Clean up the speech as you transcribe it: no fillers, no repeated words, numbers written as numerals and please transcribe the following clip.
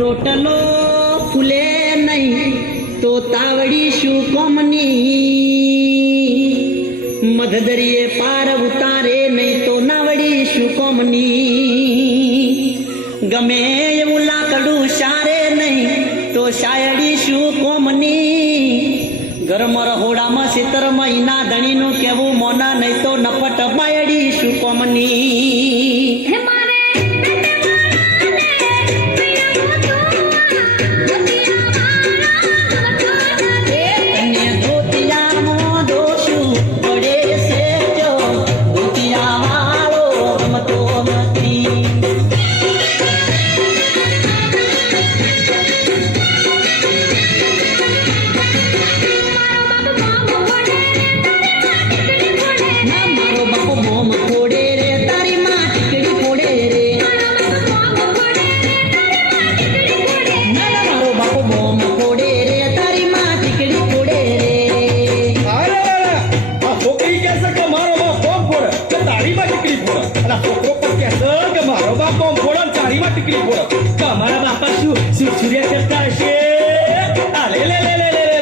રોટલો ફૂલે નહીં તો તાવડી શું કોમની, મધદરીએ પાર ઉતારે નહીં તો નાવડી શું કોમની, ગમે એવું લાકડું સારે નહીં તો શાયડી શું કોમની, ગરમ રહોડામાં સિતર મહિના ધણીનું કેવું મોના નહીં તો નફટ બાયડી શું કોમની. તારી માં ટીકડી ફોડે